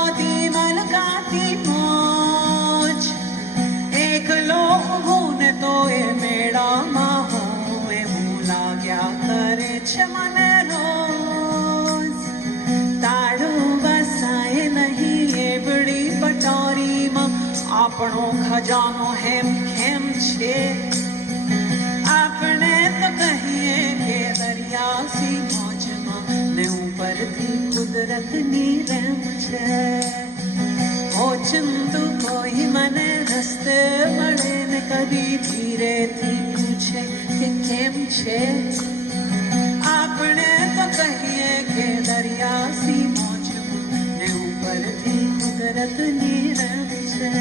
હોતી મલકાતી મોજ એકલો હું ને તો એ મેળામાં હું એવું લાગ્યા કરે છે મને રોજ તાળું વસાય નહીં એવડી પટોરીમાં આપણો ખજાનો હેમ ખેમ છે આપણે તો કહીએ કે દરિયાસી મોજમાં ને ઉપરથી કુદરતની રેમ છે ઓચિંતું કોઈ મને રસ્તે મળે ને કદી ધીરેથી પૂછે કે કેમ છે આપણે તો કહીએ કે દરિયાસી મોજમાં ને ઉપરથી કુદરતની રેમ છે